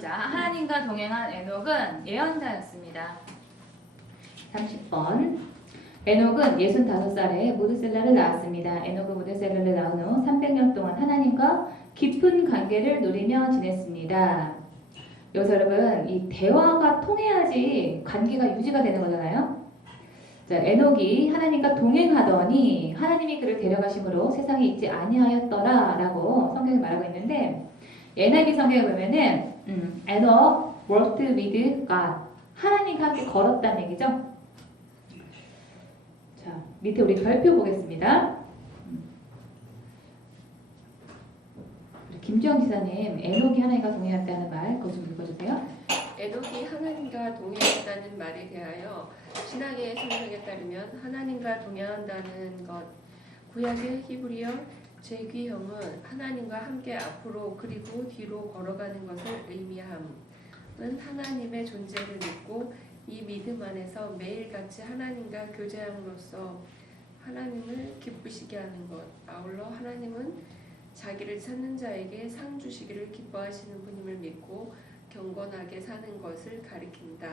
자, 하나님과 동행한 에녹은 예언자였습니다. 30번. 에녹은 65살에 무드셀라를 낳았습니다. 에녹은 무드셀라를 낳은 후 300년 동안 하나님과 깊은 관계를 누리며 지냈습니다. 여기서 여러분, 이 대화가 통해야지 관계가 유지가 되는 거잖아요. 자, 에녹이 하나님과 동행하더니 하나님이 그를 데려가심으로 세상에 있지 아니하였더라 라고 성경이 말하고 있는데, NIV 성경에 보면은 에녹 walked with God, 하나님과 함께 걸었다는 얘기죠. 자, 밑에 우리 별표 보겠습니다. 김주영 지사님, 에녹이 하나님과 동행했다는 말 그거 좀 읽어주세요. 에녹이 하나님과 동행했다는 말에 대하여 신학의 설명에 따르면 하나님과 동행한다는 것, 구약의 히브리어 제귀형은 하나님과 함께 앞으로 그리고 뒤로 걸어가는 것을 의미함은 하나님의 존재를 믿고 이 믿음 안에서 매일같이 하나님과 교제함으로써 하나님을 기쁘시게 하는 것. 아울러 하나님은 자기를 찾는 자에게 상 주시기를 기뻐하시는 분임을 믿고 경건하게 사는 것을 가리킨다.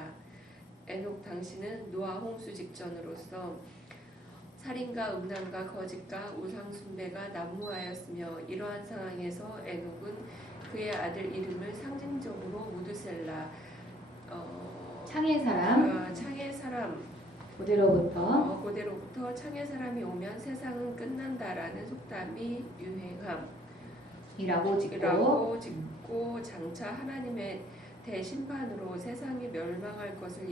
에녹 당시는 노아 홍수 직전으로서 살인과 음란과 거짓과 우상 숭배가 난무하였으며, 이러한 상황에서 에녹은 그의 아들 이름을 상징적으로 무드셀라, 창의 사람, 창의 사람 고대로부터 창의 사람이 오면 세상은 끝난다라는 속담이 이라고 짓고 장차 하나님의 대심판으로 세상이 멸망할 것을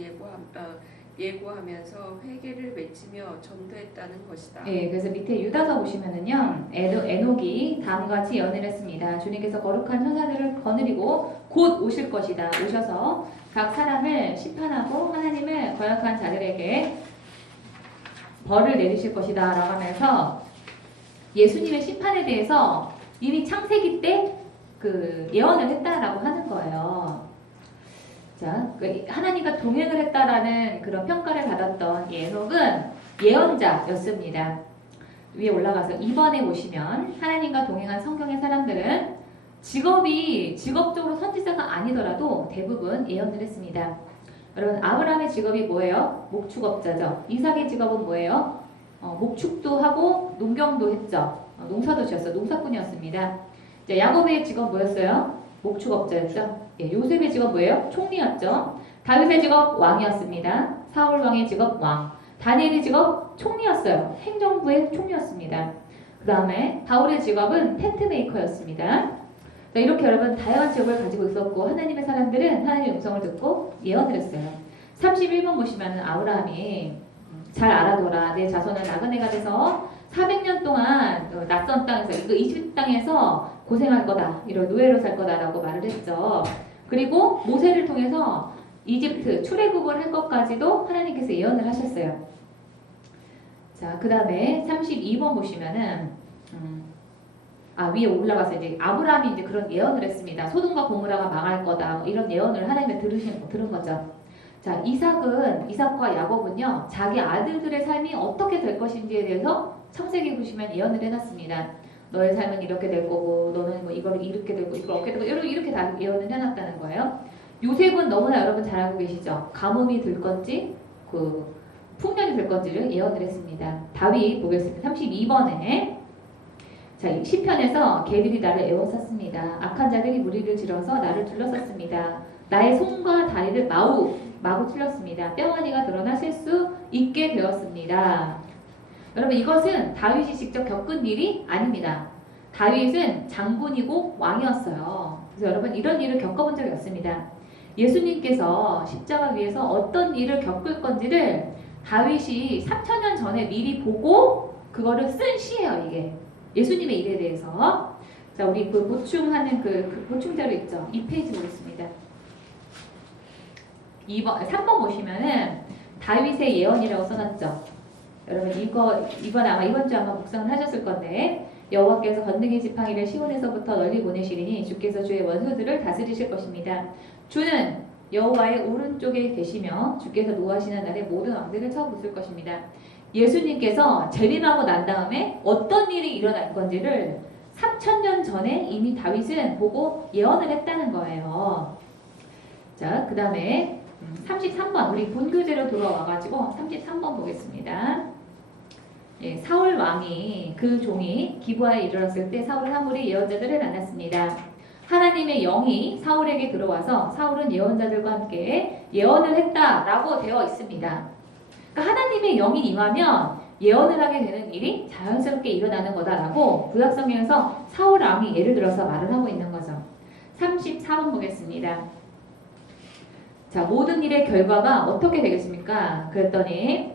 예고하면서 회개를 외치며 전도했다는 것이다. 네, 그래서 밑에 유다서 보시면은요, 에녹이 다음과 같이 예언을 했습니다. 주님께서 거룩한 천사들을 거느리고 곧 오실 것이다. 오셔서 각 사람을 심판하고 하나님을 거역한 자들에게 벌을 내리실 것이다 라고 하면서 예수님의 심판에 대해서 이미 창세기 때 그 예언을 했다라고 하는 거예요. 자, 하나님과 동행을 했다라는 그런 평가를 받았던 에녹은 예언자였습니다. 위에 올라가서 2번에 보시면 하나님과 동행한 성경의 사람들은 직업적으로 선지자가 아니더라도 대부분 예언을 했습니다. 여러분, 아브라함의 직업이 뭐예요? 목축업자죠. 이삭의 직업은 뭐예요? 목축도 하고 농경도 했죠. 농사도 지었어요. 농사꾼이었습니다. 자, 야곱의 직업 뭐였어요? 목축업자였죠. 예, 요셉의 직업 뭐예요? 총리였죠. 다윗의 직업 왕이었습니다. 사울 왕의 직업 왕. 다니엘의 직업 총리였어요. 행정부의 총리였습니다. 그 다음에 바울의 직업은 텐트 메이커였습니다. 자, 이렇게 여러분 다양한 직업을 가지고 있었고, 하나님의 사람들은 하나님의 음성을 듣고 예언을 했어요. 31번 보시면 아브라함이 잘 알아둬라. 내 자손은 나그네가 돼서 400년 동안 낯선 땅에서, 이거 이집트 땅에서 고생할 거다. 이런 노예로 살 거다라고 말을 했죠. 그리고 모세를 통해서 이집트 출애굽을 할 것까지도 하나님께서 예언을 하셨어요. 자, 그 다음에 32번 보시면은 위에 올라가서 이제 아브라함이 이제 그런 예언을 했습니다. 소돔과 고모라가 망할 거다. 이런 예언을 하나님이 들은 거죠. 자, 이삭과 야곱은요, 자기 아들들의 삶이 어떻게 될 것인지에 대해서 창세기 보시면 예언을 해놨습니다. 너의 삶은 이렇게 될 거고, 너는 뭐 이걸 이렇게 되고, 이걸 어떻게 되고, 이렇게 다 예언을 해놨다는 거예요. 요셉은 너무나 여러분 잘 알고 계시죠? 가뭄이 들 건지, 풍년이 될 건지를 예언을 했습니다. 다윗 보겠습니다. 32번에. 자, 시편에서 개들이 나를 에워쌌습니다. 악한 자들이 무리를 지러서 나를 둘러쌌습니다. 나의 손과 다리를 마구 찔렀습니다. 뼈마니가 드러나 셀 수 있게 되었습니다. 여러분, 이것은 다윗이 직접 겪은 일이 아닙니다. 다윗은 장군이고 왕이었어요. 그래서 여러분, 이런 일을 겪어본 적이 없습니다. 예수님께서 십자가 위에서 어떤 일을 겪을 건지를 다윗이 3000년 전에 미리 보고 그거를 쓴 시예요, 이게. 예수님의 일에 대해서. 자, 우리 그 보충하는 그 보충자료 있죠? 2페이지 보겠습니다. 3번 보시면은 다윗의 예언이라고 써놨죠. 여러분, 이번 아마 이번 주 아마 묵상을 하셨을 건데, 여호와께서 건능의 지팡이를 시온에서부터 널리 보내시리니 주께서 주의 원수들을 다스리실 것입니다. 주는 여호와의 오른쪽에 계시며 주께서 노하시는 날에 모든 왕들을 쳐 부술 것입니다. 예수님께서 재림하고 난 다음에 어떤 일이 일어날 건지를 3000년 전에 이미 다윗은 보고 예언을 했다는 거예요. 자, 그 다음에 33번 우리 본교재로 돌아와가지고 33번 보겠습니다. 예, 사울 왕이 그 종이 기부하에 이르렀을 때 사울 하물이 예언자들을 만났습니다. 하나님의 영이 사울에게 들어와서 사울은 예언자들과 함께 예언을 했다라고 되어 있습니다. 그러니까 하나님의 영이 임하면 예언을 하게 되는 일이 자연스럽게 일어나는 거다라고 구약성경에서 사울 왕이 예를 들어서 말을 하고 있는 거죠. 34번 보겠습니다. 자, 모든 일의 결과가 어떻게 되겠습니까? 그랬더니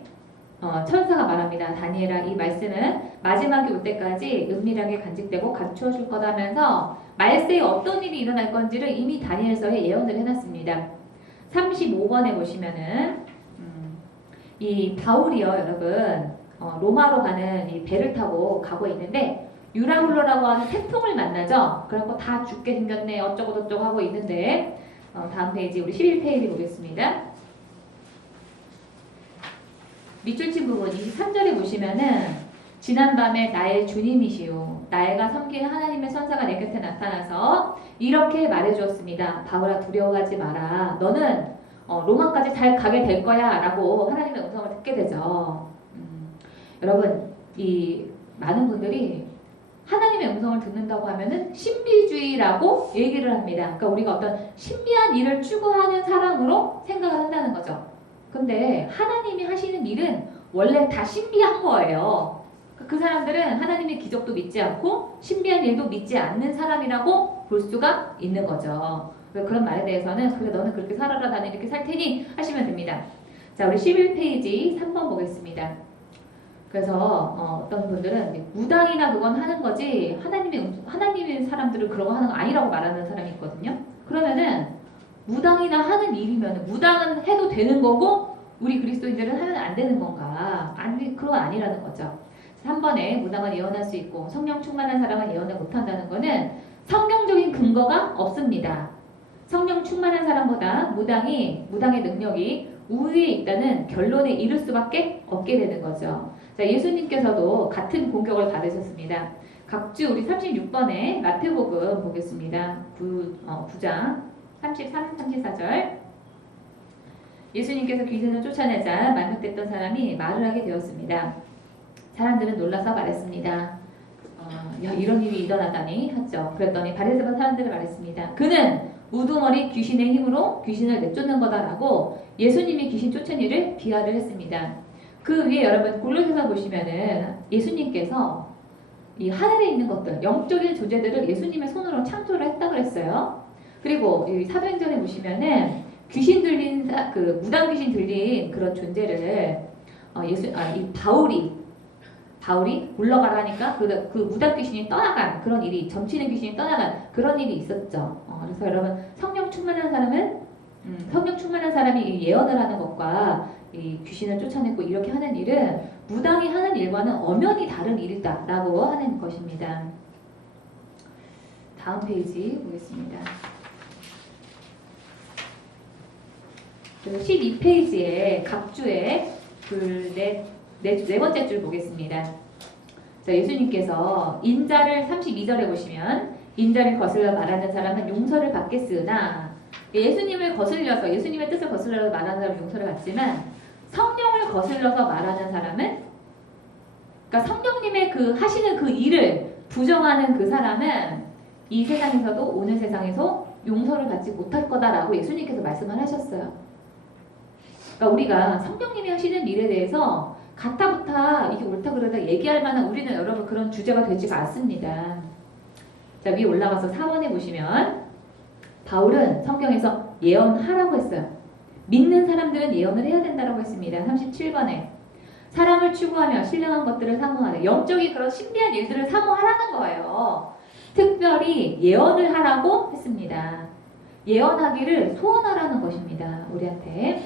천사가 말합니다. 다니엘아, 이 말씀은 마지막이 올 때까지 은밀하게 간직되고 감추어줄 거다면서 말세에 어떤 일이 일어날 건지를 이미 다니엘서에 예언을 해놨습니다. 35번에 보시면은 이 바울이요, 여러분 로마로 가는 이 배를 타고 가고 있는데 유라굴로라고 하는 태풍을 만나죠. 그래서 다 죽게 생겼네 어쩌고 저쩌고 하고 있는데 다음 페이지 우리 11페이지 보겠습니다. 밑줄 친 부분 23절에 보시면은 지난밤에 나의 주님이시오 나애가 섬기는 하나님의 천사가 내 곁에 나타나서 이렇게 말해주었습니다. 바울아 두려워하지 마라. 너는 로마까지 잘 가게 될 거야 라고 하나님의 음성을 듣게 되죠. 여러분 이 많은 분들이 하나님의 음성을 듣는다고 하면은 신비주의라고 얘기를 합니다. 그러니까 우리가 어떤 신비한 일을 추구하는 사람으로 생각을 한다는 거죠. 근데 하나님이 하시는 일은 원래 다 신비한 거예요. 그 사람들은 하나님의 기적도 믿지 않고 신비한 일도 믿지 않는 사람이라고 볼 수가 있는 거죠. 그런 말에 대해서는 그래 너는 그렇게 살아라 나는 이렇게 살 테니 하시면 됩니다. 자, 우리 11페이지 3번 보겠습니다. 그래서 어떤 분들은 무당이나 그건 하는 거지 하나님의 사람들은 그런 거 하는 거 아니라고 말하는 사람이 있거든요. 그러면은 무당이나 하는 일이면 무당은 해도 되는 거고 우리 그리스도인들은 하면 안 되는 건가? 아니 그건 아니라는 거죠. 3번에 무당은 예언할 수 있고 성령 충만한 사람은 예언을 못한다는 거는 성경적인 근거가 없습니다. 성령 충만한 사람보다 무당의 능력이 우위에 있다는 결론에 이를 수밖에 없게 되는 거죠. 자, 예수님께서도 같은 공격을 받으셨습니다. 각주 우리 36번에 마태복음 보겠습니다. 9장 33, 34절 예수님께서 귀신을 쫓아내자 만족됐던 사람이 말을 하게 되었습니다. 사람들은 놀라서 말했습니다. 야, 이런 일이 일어나다니 했죠. 그랬더니 바리새파 사람들이 말했습니다. 그는 우두머리 귀신의 힘으로 귀신을 내쫓는 거다라고 예수님이 귀신 쫓은 일을 비하를 했습니다. 그 위에 여러분 골로새서 보시면은 예수님께서 이 하늘에 있는 것들 영적인 존재들을 예수님의 손으로 창조를 했다 그랬어요. 그리고 이 사도행전에 보시면은 귀신 들린 그 무당 귀신 들린 그런 존재를 이 바울이 물러가라 하니까 그 무당 귀신이 떠나간 그런 일이 점치는 귀신이 떠나간 그런 일이 있었죠. 그래서 여러분 성령 충만한 사람이 예언을 하는 것과 이 귀신을 쫓아내고 이렇게 하는 일은 무당이 하는 일과는 엄연히 다른 일이다라고 하는 것입니다. 다음 페이지 보겠습니다. 12페이지에 각주의 네 번째 줄 보겠습니다. 자, 예수님께서 인자를 32절에 보시면 인자를 거슬러 말하는 사람은 용서를 받겠으나 예수님을 거슬려서 예수님의 뜻을 거슬러서 말하는 사람은 용서를 받지만 성령을 거슬러서 말하는 사람은 그러니까 성령님의 그 하시는 그 일을 부정하는 그 사람은 이 세상에서도 오늘 세상에서 용서를 받지 못할 거다라고 예수님께서 말씀을 하셨어요. 그러니까 우리가 성령님이 하시는 일에 대해서 가타부타 이게 옳다 그러다 얘기할 만한 우리는 여러분 그런 주제가 되지가 않습니다. 자, 위에 올라가서 4번에 보시면 바울은 성경에서 예언하라고 했어요. 믿는 사람들은 예언을 해야 된다고 했습니다. 37번에 사람을 추구하며 신령한 것들을 사모하는 영적인 그런 신비한 일들을 사모하라는 거예요. 특별히 예언을 하라고 했습니다. 예언하기를 소원하라는 것입니다. 우리한테.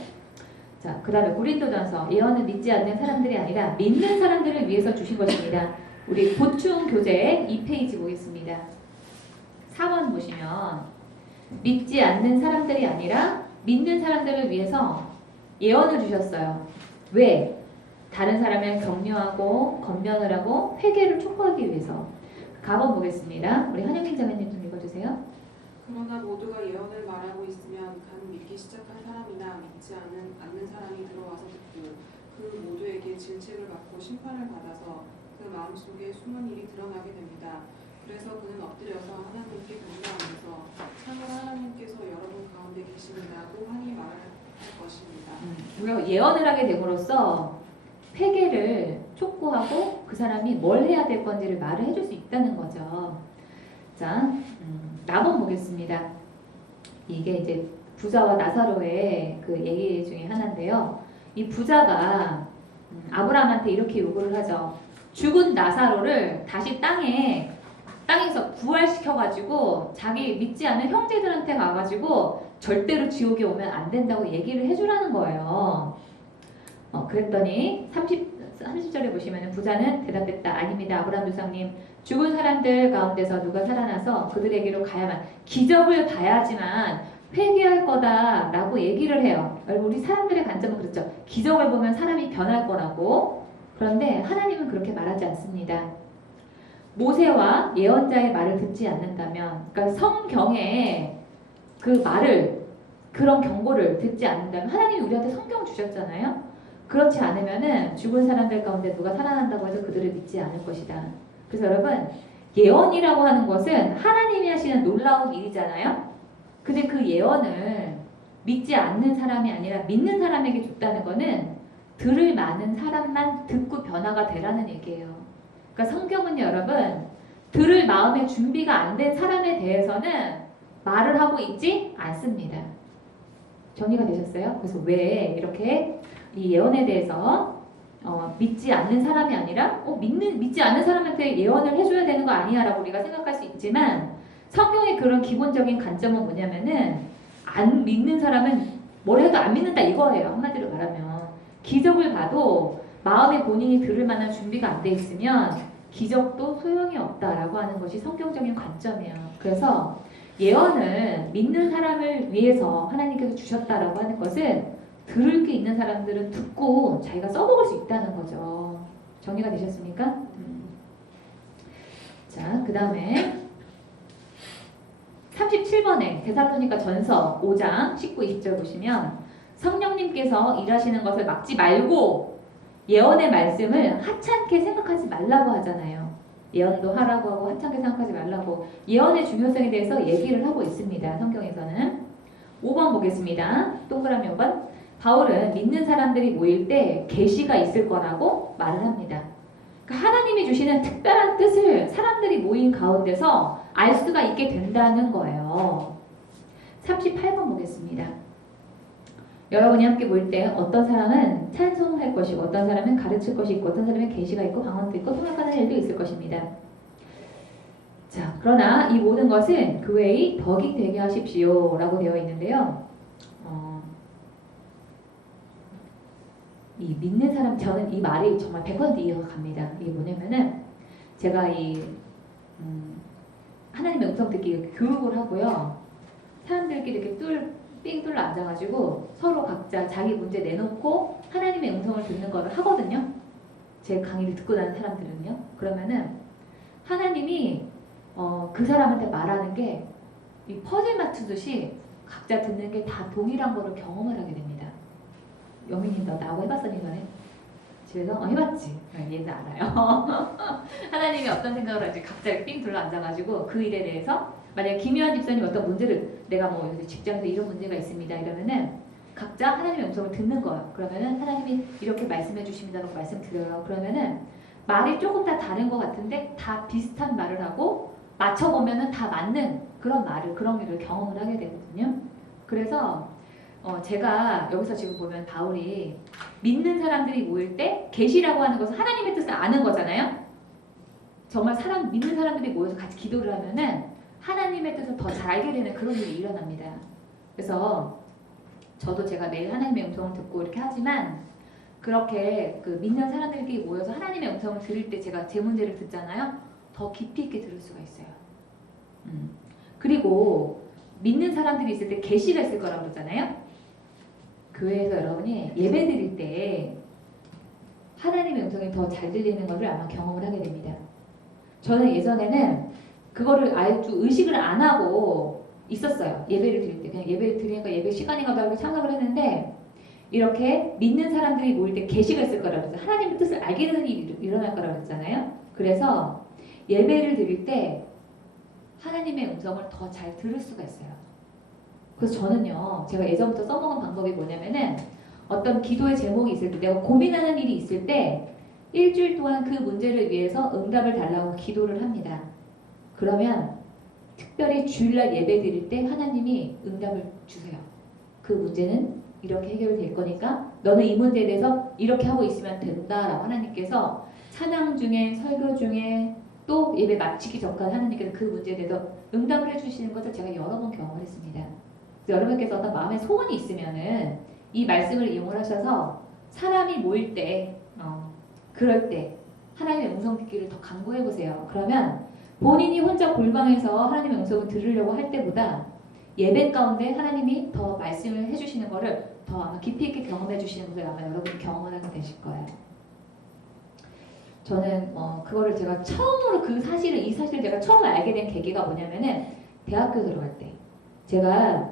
자, 그 다음에 고린도전서 예언을 믿지 않는 사람들이 아니라 믿는 사람들을 위해서 주신 것입니다. 우리 보충 교재 2페이지 보겠습니다. 4번 보시면 믿지 않는 사람들이 아니라 믿는 사람들을 위해서 예언을 주셨어요. 왜? 다른 사람을 격려하고 건면을 하고 회개를 촉구하기 위해서. 가번 보겠습니다. 우리 한영민 자매님 좀 읽어주세요. 그러나 모두가 예언을 말하고 있으면 간 믿기 시작한 사람이나 믿지 않는 사람이 들어와서 듣고 그 모두에게 질책을 받고 심판을 받아서 그 마음속에 숨은 일이 드러나게 됩니다. 그래서 그는 엎드려서 하나님께 경배하면서 참으로 하나님께서 여러분 가운데 계십니다고 환히 말할 것입니다. 우리가 예언을 하게 됨으로써 회개를 촉구하고 그 사람이 뭘 해야 될 건지를 말을 해줄 수 있다는 거죠. 자, 나번 보겠습니다. 이게 이제 부자와 나사로의 그 얘기 중에 하나인데요. 이 부자가 아브라함한테 이렇게 요구를 하죠. 죽은 나사로를 다시 땅에서 부활시켜가지고 자기 믿지 않는 형제들한테 가가지고 절대로 지옥에 오면 안 된다고 얘기를 해주라는 거예요. 그랬더니 30절에 보시면 부자는 대답했다. 아닙니다. 아브라함 조상님, 죽은 사람들 가운데서 누가 살아나서 그들에게로 가야만 기적을 봐야지만 회개할 거다라고 얘기를 해요. 여러분, 우리 사람들의 관점은 그렇죠. 기적을 보면 사람이 변할 거라고. 그런데 하나님은 그렇게 말하지 않습니다. 모세와 예언자의 말을 듣지 않는다면, 그러니까 성경에 그 말을, 그런 경고를 듣지 않는다면, 하나님이 우리한테 성경 주셨잖아요. 그렇지 않으면은 죽은 사람들 가운데 누가 살아난다고 해서 그들을 믿지 않을 것이다. 그래서 여러분, 예언이라고 하는 것은 하나님이 하시는 놀라운 일이잖아요. 근데 그 예언을 믿지 않는 사람이 아니라 믿는 사람에게 줬다는 거는 들을 많은 사람만 듣고 변화가 되라는 얘기예요. 그러니까 성경은 여러분, 들을 마음의 준비가 안 된 사람에 대해서는 말을 하고 있지 않습니다. 정리가 되셨어요? 그래서 왜 이렇게 이 예언에 대해서 믿지 않는 사람이 아니라 믿지 않는 사람한테 예언을 해줘야 되는 거 아니야 라고 우리가 생각할 수 있지만, 성경의 그런 기본적인 관점은 뭐냐면은 안 믿는 사람은 뭘 해도 안 믿는다 이거예요. 한마디로 말하면 기적을 봐도 마음에 본인이 들을 만한 준비가 안 돼 있으면 기적도 소용이 없다라고 하는 것이 성경적인 관점이에요. 그래서 예언을 믿는 사람을 위해서 하나님께서 주셨다라고 하는 것은 들을 게 있는 사람들은 듣고 자기가 써먹을 수 있다는 거죠. 정리가 되셨습니까? 자, 그 다음에 37번에 데살로니가 전서 5장 19, 20절 보시면 성령님께서 일하시는 것을 막지 말고 예언의 말씀을 하찮게 생각하지 말라고 하잖아요. 예언도 하라고 하고 하찮게 생각하지 말라고 예언의 중요성에 대해서 얘기를 하고 있습니다. 성경에서는. 5번 보겠습니다. 동그라미 5번. 바울은 믿는 사람들이 모일 때 계시가 있을 거라고 말을 합니다. 그러니까 하나님이 주시는 특별한 뜻을 사람들이 모인 가운데서 알 수가 있게 된다는 거예요. 38번 보겠습니다. 여러분이 함께 모일 때 어떤 사람은 찬송할 것이고 어떤 사람은 가르칠 것이 있고 어떤 사람은 계시가 있고 방언도 있고 통역하는 일도 있을 것입니다. 자, 그러나 이 모든 것은 그 외의 덕이 되게 하십시오 라고 되어 있는데요. 이 믿는 사람, 저는 이 말이 정말 100% 이해가 갑니다. 이게 뭐냐면은 제가 하나님의 음성 듣기 교육을 하고요. 사람들끼리 이렇게 삥 뚫려 앉아가지고 서로 각자 자기 문제 내놓고 하나님의 음성을 듣는 거를 하거든요. 제 강의를 듣고 나는 사람들은요. 그러면은 하나님이 그 사람한테 말하는 게 이 퍼즐 맞추듯이 각자 듣는 게 다 동일한 거를 경험을 하게 됩니다. 영민이 너 나하고 해봤었니 이번에? 집에서? 해봤지. 얘는 알아요. 하나님이 어떤 생각을 할지 각자 삥 둘러 앉아가지고 그 일에 대해서 만약에 김요한 집사님 어떤 문제를 내가 뭐 직장에서 이런 문제가 있습니다 이러면은 각자 하나님의 음성을 듣는 거예요. 그러면은 하나님이 이렇게 말씀해 주십니다라고 말씀드려요. 그러면은 말이 조금 다 다른 것 같은데 다 비슷한 말을 하고 맞춰보면은 다 맞는 그런 일을 경험을 하게 되거든요. 그래서 제가 여기서 지금 보면 바울이 믿는 사람들이 모일 때 계시라고 하는 것은 하나님의 뜻을 아는 거잖아요. 정말 믿는 사람들이 모여서 같이 기도를 하면은 하나님의 뜻을 더 잘 알게 되는 그런 일이 일어납니다. 그래서 저도 제가 매일 하나님의 음성을 듣고 이렇게 하지만 그렇게 그 믿는 사람들끼리 모여서 하나님의 음성을 들을 때 제가 제 문제를 듣잖아요. 더 깊이 있게 들을 수가 있어요. 그리고 믿는 사람들이 있을 때 계시가 있을 거라고 그러잖아요. 교회에서 여러분이 예배 드릴 때 하나님의 음성이 더 잘 들리는 것을 아마 경험을 하게 됩니다. 저는 예전에는 그거를 아예 좀 의식을 안 하고 있었어요. 예배를 드릴 때 그냥 예배를 드리니까 예배 시간인가 보다 참석을 했는데 이렇게 믿는 사람들이 모일 때 계시가 있을 거라고 그랬어요. 하나님의 뜻을 알게 되는 일이 일어날 거라고 그랬잖아요. 그래서 예배를 드릴 때 하나님의 음성을 더 잘 들을 수가 있어요. 그래서 저는요, 제가 예전부터 써먹은 방법이 뭐냐면은 어떤 기도의 제목이 있을 때, 내가 고민하는 일이 있을 때 일주일 동안 그 문제를 위해서 응답을 달라고 기도를 합니다. 그러면 특별히 주일날 예배 드릴 때 하나님이 응답을 주세요. 그 문제는 이렇게 해결될 거니까 너는 이 문제에 대해서 이렇게 하고 있으면 된다라고 하나님께서 찬양 중에 설교 중에 또 예배 마치기 전까지 하나님께서 그 문제에 대해서 응답을 해주시는 것을 제가 여러 번 경험을 했습니다. 그래서 여러분께서 어떤 마음에 소원이 있으면은 이 말씀을 이용을 하셔서 사람이 모일 때, 그럴 때 하나님의 음성 듣기를 더 강구해 보세요. 그러면 본인이 혼자 골방에서 하나님의 음성을 들으려고 할 때보다 예배 가운데 하나님이 더 말씀을 해주시는 것을 더 아마 깊이 있게 경험해 주시는 것을 아마 여러분이 경험하게 되실 거예요. 저는 그거를 제가 처음으로 이 사실을 제가 처음 알게 된 계기가 뭐냐면은 대학교 들어갈 때 제가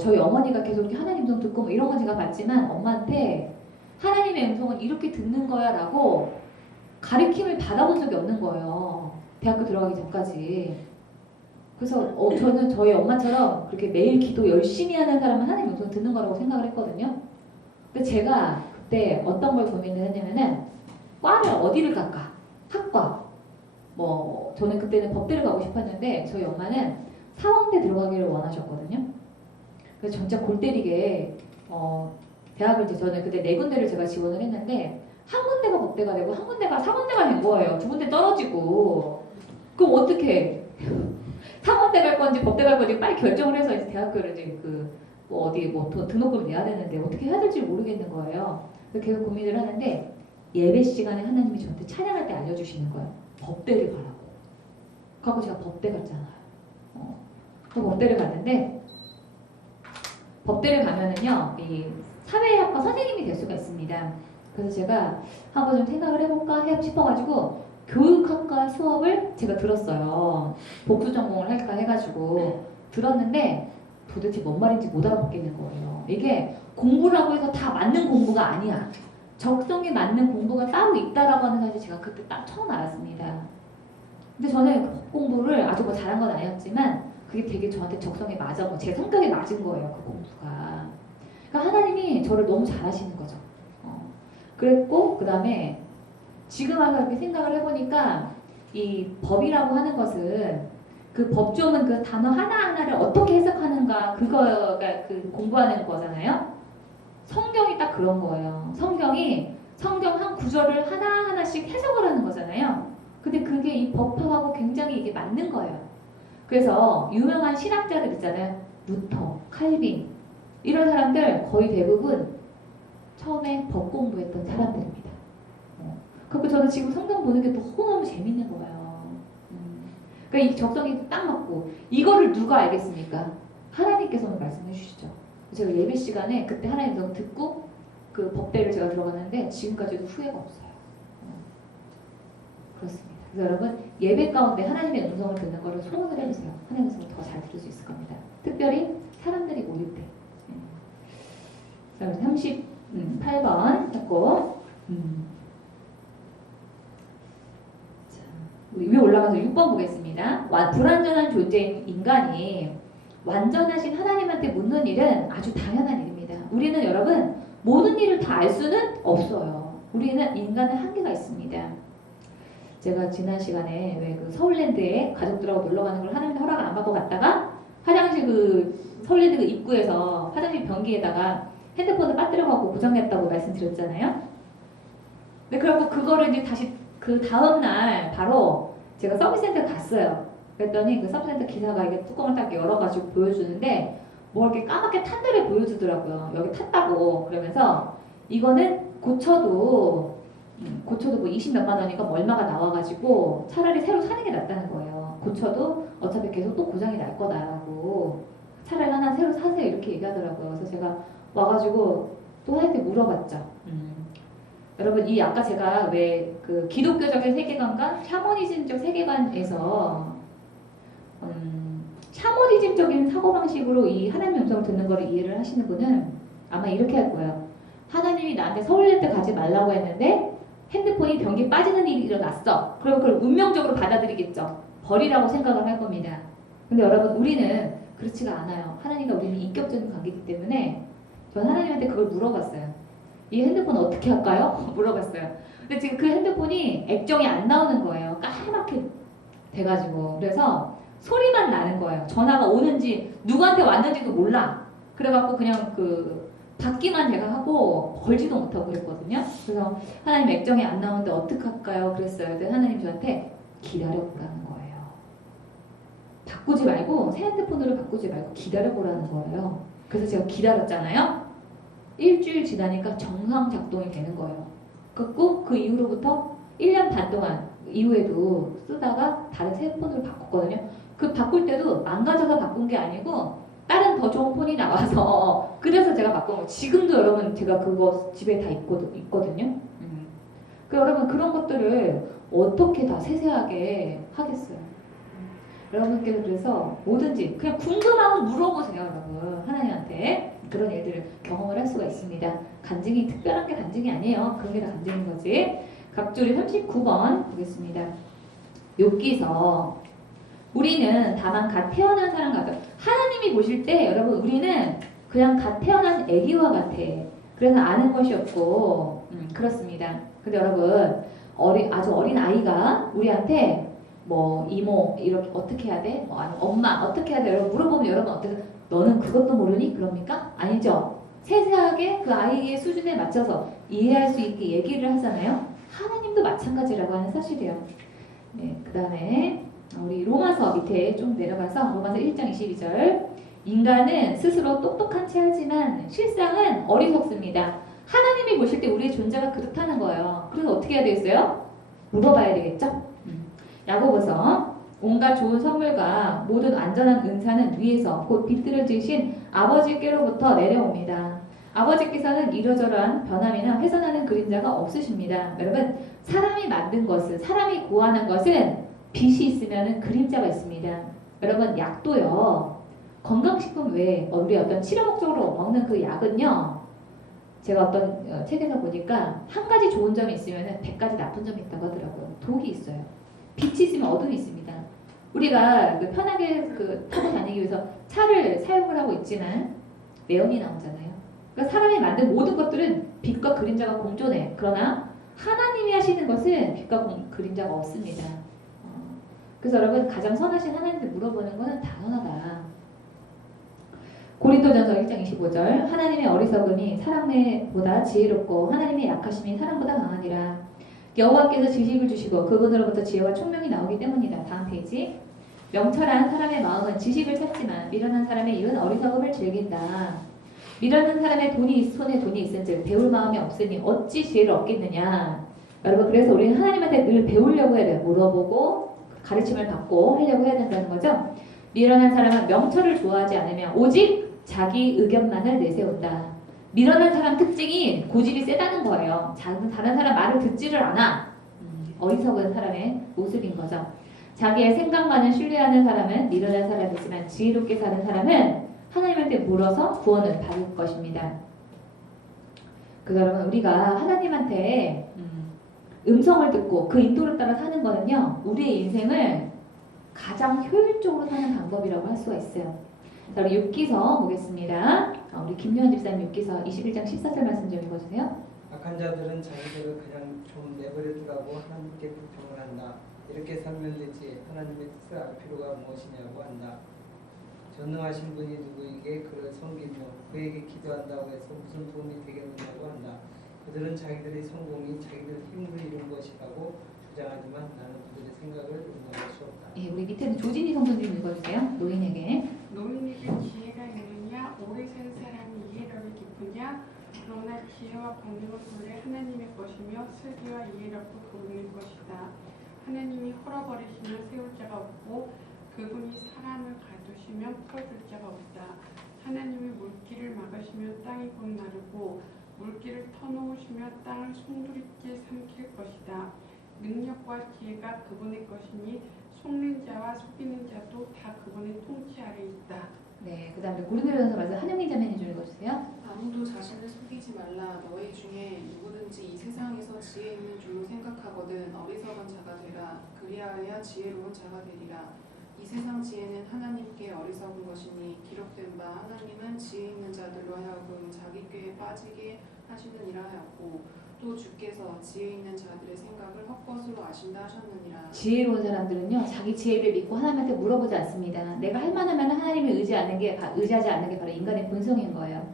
저희 어머니가 계속 이렇게 하나님 음성 듣고 뭐 이런 건 제가 봤지만 엄마한테 하나님의 음성은 이렇게 듣는 거야라고 가르침을 받아본 적이 없는 거예요. 대학교 들어가기 전까지. 그래서 저는 저희 엄마처럼 그렇게 매일 기도 열심히 하는 사람은 하나님 음성 듣는 거라고 생각을 했거든요. 근데 제가 그때 어떤 걸 고민을 했냐면은 과를 어디를 갈까? 학과. 저는 그때는 법대를 가고 싶었는데 저희 엄마는 사범대 들어가기를 원하셨거든요. 그래서 진짜 골 때리게 대학을 저는 그때 4군데를 제가 지원을 했는데 한 군데가 법대가 되고 한 군데가 사범대가 된 거예요. 2군데 떨어지고. 그럼 어떻게 사범대 갈 건지 법대 갈 건지 빨리 결정을 해서 이제 대학교를 이제 등록금을 내야 되는데 어떻게 해야 될지 모르겠는 거예요. 그래서 계속 고민을 하는데 예배 시간에 하나님이 저한테 찬양할 때 알려주시는 거예요. 법대를 가라고. 그래서 제가 법대 갔잖아요. 그 법대를 갔는데 법대를 가면은요, 이 사회학과 선생님이 될 수가 있습니다. 그래서 제가 한번 좀 생각을 해볼까 싶어가지고 교육학과 수업을 제가 들었어요. 복수 전공을 할까 해가지고 들었는데 도대체 뭔 말인지 못 알아듣겠는 거예요. 이게 공부라고 해서 다 맞는 공부가 아니야. 적성에 맞는 공부가 따로 있다라고 하는 사실 제가 그때 딱 처음 알았습니다. 근데 저는 그 공부를 아주 잘한 건 아니었지만 그게 되게 저한테 적성에 맞아, 제 성격에 맞은 거예요. 그 공부가. 그러니까 하나님이 저를 너무 잘하시는 거죠. 그랬고 그 다음에 지금 와서 이렇게 생각을 해보니까 이 법이라고 하는 것은 그 법조문 그 단어 하나하나를 어떻게 해석하는가 그거가 그 공부하는 거잖아요. 성경이 딱 그런 거예요. 성경 한 구절을 하나하나씩 해석을 하는 거잖아요. 근데 그게 이 법하고 굉장히 이게 맞는 거예요. 그래서 유명한 신학자들 있잖아요. 루터, 칼빈 이런 사람들 거의 대부분 처음에 법 공부했던 사람들입니다. 그리고 저는 지금 성경 보는 게 너무너무 재밌는 거예요. 그러니까 이 적성이 딱 맞고 이거를 누가 알겠습니까? 하나님께서는 말씀해 주시죠. 제가 예배 시간에 그때 하나님 너무 듣고 그 법대를 제가 들어갔는데 지금까지도 후회가 없어요. 그렇습니다. 그래서 여러분 예배 가운데 하나님의 음성을 듣는 거를 소원을 해주세요. 하나님의 음성을 더 잘 들을 수 있을 겁니다. 특별히 사람들이 모일 때. 자, 38번 했고 우리 위에 올라가서 6번 보겠습니다. 불완전한 존재인 인간이 완전하신 하나님한테 묻는 일은 아주 당연한 일입니다. 우리는 여러분 모든 일을 다 알 수는 없어요. 우리는 인간은 한계가 있습니다. 제가 지난 시간에 왜 그 서울랜드에 가족들하고 놀러 가는 걸 하나님 허락을 안 받고 갔다가 화장실 그 서울랜드 그 입구에서 화장실 변기에다가 핸드폰을 빠뜨려갖고 고장냈다고 말씀드렸잖아요. 근데 그러고 그거를 이제 다시 그 다음날 바로 제가 서비스센터 갔어요. 그랬더니 그 서비스센터 기사가 이게 뚜껑을 딱 열어가지고 보여주는데 뭐 이렇게 까맣게 탄 데를 보여주더라고요. 여기 탔다고. 그러면서 이거는 고쳐도 뭐 20몇만 원이니까 뭐 얼마가 나와가지고 차라리 새로 사는 게 낫다는 거예요. 고쳐도 어차피 계속 또 고장이 날 거다라고 차라리 하나 새로 사세요 이렇게 얘기하더라고요. 그래서 제가 와가지고 또 하나님께 물어봤죠. 여러분 이 아까 제가 왜 그 기독교적인 세계관과 샤머니즘적 세계관에서 샤머니즘적인 사고방식으로 이 하나님의 음성을 듣는 거를 이해를 하시는 분은 아마 이렇게 할 거예요. 하나님이 나한테 서울랜드 가지 말라고 했는데 핸드폰이 변기에 빠지는 일이 일어났어. 그럼 그걸 운명적으로 받아들이겠죠. 벌이라고 생각을 할 겁니다. 근데 여러분 우리는 그렇지가 않아요. 하나님과 우리는 인격적인 관계이기 때문에 전 하나님한테 그걸 물어봤어요. 이 핸드폰 어떻게 할까요? 물어봤어요. 근데 지금 그 핸드폰이 액정이 안 나오는 거예요. 까맣게 돼가지고. 그래서 소리만 나는 거예요. 전화가 오는지 누구한테 왔는지도 몰라. 그래갖고 그냥 받기만 제가 하고 걸지도 못하고 그랬거든요. 그래서 하나님 액정이 안 나오는데 어떡할까요? 그랬어요. 근데 하나님 저한테 기다려보라는 거예요. 바꾸지 말고 새 핸드폰으로 바꾸지 말고 기다려보라는 거예요. 그래서 제가 기다렸잖아요. 일주일 지나니까 정상 작동이 되는 거예요. 그리고 그 이후로부터 1년 반 동안 이후에도 쓰다가 다른 새 폰으로 바꿨거든요. 그 바꿀 때도 망가져서 바꾼 게 아니고 다른 더 좋은 폰이 나와서 그래서 제가 바꾼 거예요. 지금도 여러분 제가 그거 집에 다 있거든요. 그 여러분 그런 것들을 어떻게 다 세세하게 하겠어요. 여러분께서 그래서 뭐든지 그냥 궁금하면 물어보세요. 여러분 하나님한테 그런 일들을 경험을 할 수가 있습니다. 간증이 특별한 게 간증이 아니에요. 그런 게 다 간증인 거지. 갑주리 39번 보겠습니다. 욥기서 우리는 다만 갓 태어난 사람 같아. 하나님이 보실 때 여러분 우리는 그냥 갓 태어난 아기와 같아. 그래서 아는 것이 없고 그렇습니다. 근데 여러분 아주 어린 아이가 우리한테 뭐 이모 이렇게 어떻게 해야 돼? 뭐 아니면 엄마 어떻게 해야 돼? 여러분 물어보면 여러분 어떻게 너는 그것도 모르니? 그럽니까? 아니죠. 세세하게 그 아이의 수준에 맞춰서 이해할 수 있게 얘기를 하잖아요. 하나님도 마찬가지라고 하는 사실이에요. 네, 그 다음에 우리 로마서 밑에 좀 내려가서 로마서 1장 22절 인간은 스스로 똑똑한 채 하지만 실상은 어리석습니다. 하나님이 보실 때 우리의 존재가 그렇다는 거예요. 그래서 어떻게 해야 되겠어요? 물어봐야 되겠죠? 야고보서 온갖 좋은 선물과 모든 안전한 은사는 위에서 곧 비틀어지신 아버지께로부터 내려옵니다. 아버지께서는 이러저러한 변함이나 훼손하는 그림자가 없으십니다. 여러분 사람이 만든 것은 사람이 구하는 것은 빛이 있으면 그림자가 있습니다. 여러분 약도요. 건강식품 외에 우리 어떤 치료 목적으로 먹는 그 약은요. 제가 어떤 책에서 보니까 한 가지 좋은 점이 있으면 100가지 나쁜 점이 있다고 하더라고요. 독이 있어요. 빛이 있으면 어둠이 있습니다. 우리가 편하게 타고 다니기 위해서 차를 사용을 하고 있지만 네온이 나오잖아요. 그러니까 사람이 만든 모든 것들은 빛과 그림자가 공존해. 그러나 하나님이 하시는 것은 빛과 그림자가 없습니다. 그래서 여러분 가장 선하신 하나님께 물어보는 것은 당연하다. 고린도전서 1장 25절 하나님의 어리석음이 사람보다 지혜롭고 하나님의 약하심이 사람보다 강하니라. 여호와께서 지식을 주시고 그분으로부터 지혜와 총명이 나오기 때문이다. 다음 페이지. 명철한 사람의 마음은 지식을 찾지만 미련한 사람의 입은 어리석음을 즐긴다. 미련한 사람의 손에 돈이 있은즉 배울 마음이 없으니 어찌 지혜를 얻겠느냐. 여러분 그래서 우리는 하나님한테 늘 배우려고 해야 돼요. 물어보고 가르침을 받고 하려고 해야 된다는 거죠. 미련한 사람은 명철을 좋아하지 않으며 오직 자기 의견만을 내세운다. 미련한 사람 특징이 고집이 세다는 거예요. 다른 사람 말을 듣지를 않아. 어리석은 사람의 모습인 거죠. 자기의 생각만을 신뢰하는 사람은 미련한 사람이지만 지혜롭게 사는 사람은 하나님한테 물어서 구원을 받을 것입니다. 그래서 여러분 우리가 하나님한테 음성을 듣고 그 인도를 따라 사는 거는요. 우리의 인생을 가장 효율적으로 사는 방법이라고 할 수가 있어요. 자, 우리 욥기서 보겠습니다. 우리 김요한 집사님 욥기서 21장 14절 말씀 좀 읽어주세요. 악한 자들은 자기들을 그냥 좀 내버려 두라고 하나님께 불평을 한다. 이렇게 살면 되지 하나님의 뜻을 알 필요가 무엇이냐고 한다. 전능하신 분이 누구에게 그를 섬기며 그에게 기도한다고 해서 무슨 도움이 되겠느냐고 한다. 그들은 자기들의 성공이 자기들 힘으로 이룬 것이라고 주장하지만 나는 그들의 생각을 용납할 수 없다. 예, 우리 밑에는 조진희 성도님 좀 읽어주세요. 노인에게. 노인에게 지혜가 있느냐 오래 산 사람이 이해력이 깊으냐 그러나 지혜와 권능은 본래 하나님의 것이며 슬기와 이해력도 그분의 것이다. 하나님이 헐어버리시면 세울 자가 없고 그분이 사람을 가두시면 풀어줄 자가 없다. 하나님이 물길을 막으시면 땅이 곧 마르고 물길을 터놓으시면 땅을 송두리째 삼킬 것이다. 능력과 지혜가 그분의 것이니 속는 자와 속이는 자도 다 그분의 통치 아래 있다. 네, 그 다음에 고린도전서 말씀 한영민 자매님 좀 읽어주세요. 아무도 자신을 속이지 말라. 너희 중에 누구든지 이 세상에서 지혜 있는 줄로 생각하거든 어리석은 자가 되라. 그리하여야 지혜로운 자가 되리라. 이 세상 지혜는 하나님께 어리석은 것이니 기록된 바 하나님은 지혜 있는 자들로 하여금 자기 꾀에 빠지게 하시느니라 하였고 또 주께서 지혜 있는 자들의 생각을 헛것으로 아신다 하셨느니라. 지혜로운 사람들은요, 자기 지혜를 믿고 하나님한테 물어보지 않습니다. 내가 할 만하면 하나님을 의지하지 않는 게 바로 인간의 본성인 거예요.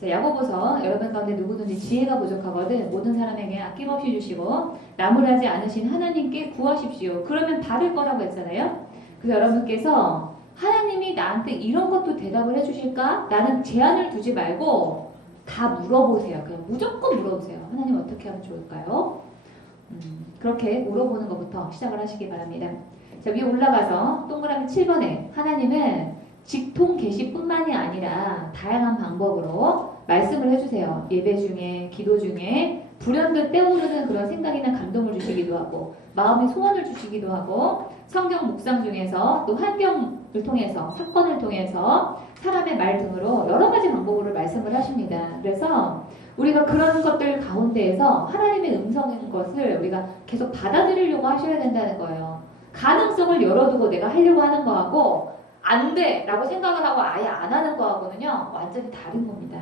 자, 야고보서 여러분 가운데 누구든지 지혜가 부족하거든 모든 사람에게 아낌없이 주시고 나무라지 않으신 하나님께 구하십시오. 그러면 받을 거라고 했잖아요. 그래서 여러분께서 하나님이 나한테 이런 것도 대답을 해주실까? 나는 제한을 두지 말고 다 물어보세요. 그냥 무조건 물어보세요. 하나님 어떻게 하면 좋을까요? 그렇게 물어보는 것부터 시작을 하시기 바랍니다. 자, 위에 올라가서 동그라미 7번에 하나님은 직통 계시뿐만이 아니라 다양한 방법으로 말씀을 해주세요. 예배 중에, 기도 중에 불현듯 떠오르는 그런 생각이나 감동을 주시기도 하고 마음의 소원을 주시기도 하고 성경 묵상 중에서 또 환경을 통해서 사건을 통해서 사람의 말 등으로 여러 가지 방법으로 말씀을 하십니다. 그래서 우리가 그런 것들 가운데에서 하나님의 음성인 것을 우리가 계속 받아들이려고 하셔야 된다는 거예요. 가능성을 열어두고 내가 하려고 하는 거하고 안 돼! 라고 생각을 하고 아예 안 하는 거하고는요 완전히 다른 겁니다.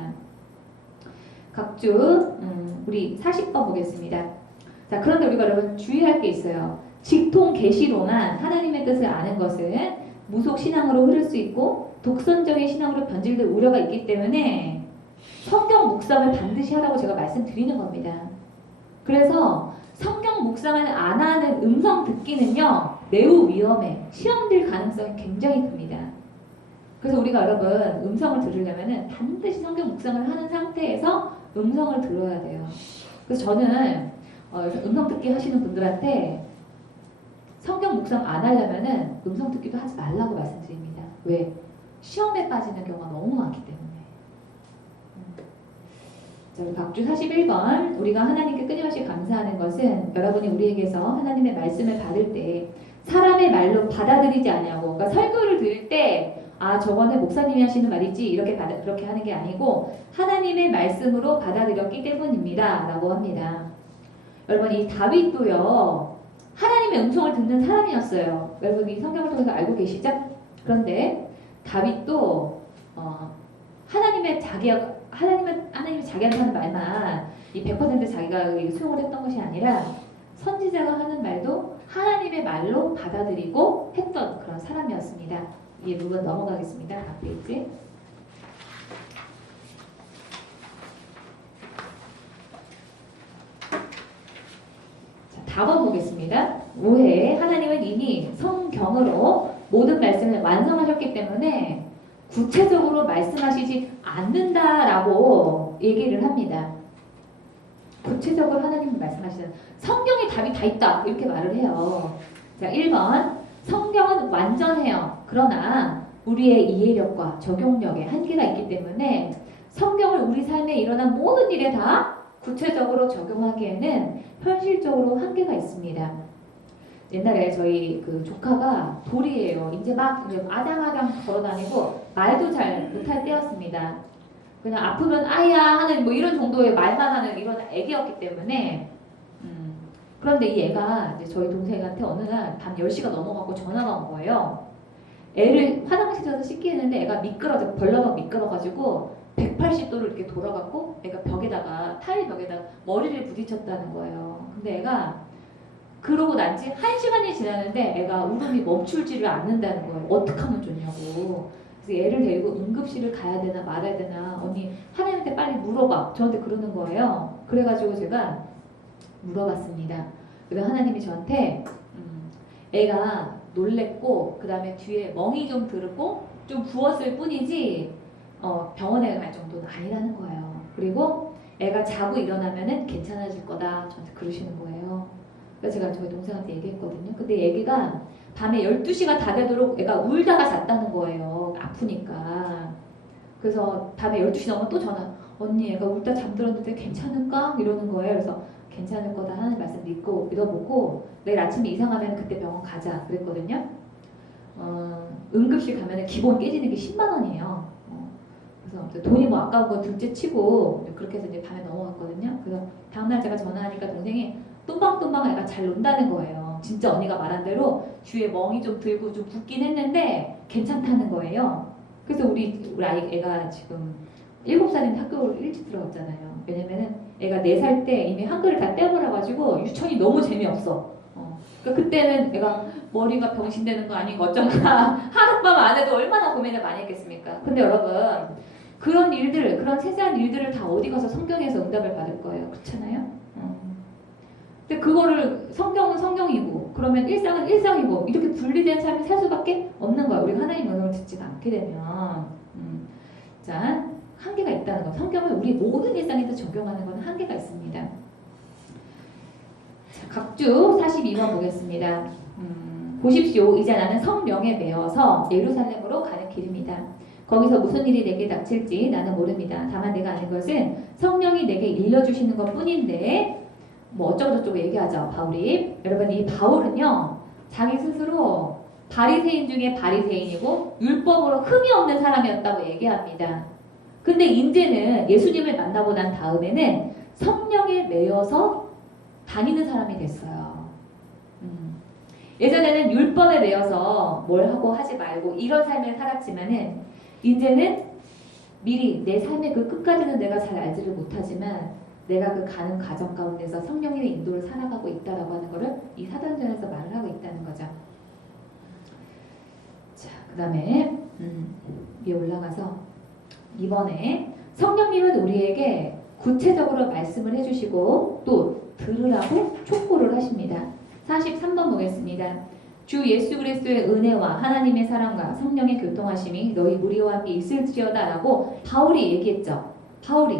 각주 우리 40번 보겠습니다. 자, 그런데 우리가 여러분 주의할 게 있어요. 직통 계시로만 하나님의 뜻을 아는 것은 무속 신앙으로 흐를 수 있고 독선적인 신앙으로 변질될 우려가 있기 때문에 성경 묵상을 반드시 하라고 제가 말씀드리는 겁니다. 그래서 성경 묵상을 안 하는 음성 듣기는요 매우 위험해. 시험될 가능성이 굉장히 큽니다. 그래서 우리가 여러분 음성을 들으려면 반드시 성경 묵상을 하는 상태에서 음성을 들어야 돼요. 그래서 저는 음성 듣기 하시는 분들한테 성경 묵상 안 하려면은 음성 듣기도 하지 말라고 말씀드립니다. 왜? 시험에 빠지는 경우가 너무 많기 때문에. 자, 우리 각주 41번. 우리가 하나님께 끊임없이 감사하는 것은 여러분이 우리에게서 하나님의 말씀을 받을 때 사람의 말로 받아들이지 않냐고. 그러니까 설교를 들을 때 아, 저거는 목사님이 하시는 말이지 이렇게 그렇게 하는 게 아니고 하나님의 말씀으로 받아들였기 때문입니다. 라고 합니다. 여러분 이 다윗도요. 하나님의 음성을 듣는 사람이었어요. 여러분 이 성경을 통해서 알고 계시죠? 그런데 다윗도 하나님이 자기한테 하는 말만 이 100% 자기가 수용을 했던 것이 아니라 선지자가 하는 말도 하나님의 말로 받아들이고 했던 그런 사람이었습니다. 이 부분 넘어가겠습니다. 다음 페이지. 자, 답원 보겠습니다. 5회 하나님은 이미 성경으로 모든 말씀을 완성하셨기 때문에 구체적으로 말씀하시지 않는다라고 얘기를 합니다. 구체적으로 하나님은 말씀하시는 성경에 답이 다 있다 이렇게 말을 해요. 자, 1번 성경은 완전해요. 그러나 우리의 이해력과 적용력에 한계가 있기 때문에 성경을 우리 삶에 일어난 모든 일에 다 구체적으로 적용하기에는 현실적으로 한계가 있습니다. 옛날에 저희 그 조카가 돌이에요. 이제 막 아장아장 걸어다니고 말도 잘 못할 때였습니다. 그냥 아프면 아야 하는 뭐 이런 정도의 말만 하는 이런 애기였기 때문에 그런데 이 애가 이제 저희 동생한테 어느 날 밤 10시가 넘어가고 전화가 온 거예요. 애를 화장실에서 씻게 했는데 애가 벌러덩 미끄러가지고 180도로 이렇게 돌아갔고 애가 타일 벽에다가 머리를 부딪혔다는 거예요. 근데 애가 그러고 난 지 1시간이 지났는데 애가 울음이 멈출지를 않는다는 거예요. 어떻게 하면 좋냐고. 그래서 얘를 데리고 응급실을 가야 되나 말아야 되나 언니 하나님한테 빨리 물어봐. 저한테 그러는 거예요. 그래가지고 제가 물어봤습니다. 그래서 하나님이 저한테 애가 놀랬고 그 다음에 뒤에 멍이 좀 들고 좀 부었을 뿐이지 병원에 갈 정도는 아니라는 거예요. 그리고 애가 자고 일어나면은 괜찮아질 거다 저한테 그러시는 거예요. 그래서 제가 저희 동생한테 얘기했거든요. 근데 얘기가 밤에 12시가 다 되도록 애가 울다가 잤다는 거예요. 아프니까. 그래서 밤에 12시 넘으면 또 전화 언니 애가 울다 잠들었는데 괜찮을까? 이러는 거예요. 그래서 괜찮을 거다 하는 말씀 믿어보고 내일 아침에 이상하면 그때 병원 가자 그랬거든요. 응급실 가면 기본 깨지는 게 10만 원이에요. 그래서 돈이 뭐 아까운 거 둘째 치고 그렇게 해서 이제 밤에 넘어갔거든요. 그래서 다음날 제가 전화하니까 동생이 똥방똥방 애가 잘 논다는 거예요. 진짜 언니가 말한 대로 주위에 멍이 좀 들고 좀 붓긴 했는데 괜찮다는 거예요. 그래서 우리 애가 지금 7살인데 학교를 일찍 들어갔잖아요. 왜냐면은 애가 4살 때 이미 한글을 다 떼버려가지고 유치원이 너무 재미없어. 그러니까 그때는 애가 머리가 병신되는 거 아닌가 어쩐가 하룻밤 안 해도 얼마나 고민을 많이 했겠습니까? 근데 여러분 그런 일들, 그런 세세한 일들을 다 어디 가서 성경에서 응답을 받을 거예요. 그렇잖아요? 근데 그거를 성경은 성경이고 그러면 일상은 일상이고 이렇게 분리된 삶을 살 수밖에 없는 거예요. 우리가 하나님 음성을 듣지가 않게 되면 자, 한계가 있다는 거. 성경을 우리 모든 일상에서 적용하는 건 한계가 있습니다. 자, 각주 42번 보겠습니다. 보십시오. 이제 나는 성령에 매어서 예루살렘으로 가는 길입니다. 거기서 무슨 일이 내게 닥칠지 나는 모릅니다. 다만 내가 아는 것은 성령이 내게 일러주시는 것 뿐인데 뭐 어쩌고저쩌고 얘기하죠. 바울이. 여러분 이 바울은요. 자기 스스로 바리새인 중에 바리새인이고 율법으로 흠이 없는 사람이었다고 얘기합니다. 근데 이제는 예수님을 만나고 난 다음에는 성령에 매여서 다니는 사람이 됐어요. 예전에는 율법에 매여서 뭘 하고 하지 말고 이런 삶을 살았지만은 이제는 미리 내 삶의 그 끝까지는 내가 잘 알지를 못하지만 내가 그 가는 과정 가운데서 성령의 인도를 살아가고 있다라고 하는 것을 이 사도행전에서 말을 하고 있다는 거죠. 자, 그 다음에 위에 올라가서 이번에 성령님은 우리에게 구체적으로 말씀을 해주시고 또 들으라고 촉구를 하십니다. 43번 보겠습니다. 주 예수 그리스도의 은혜와 하나님의 사랑과 성령의 교통하심이 너희 무리와 함께 있을지어다 라고 바울이 얘기했죠. 바울이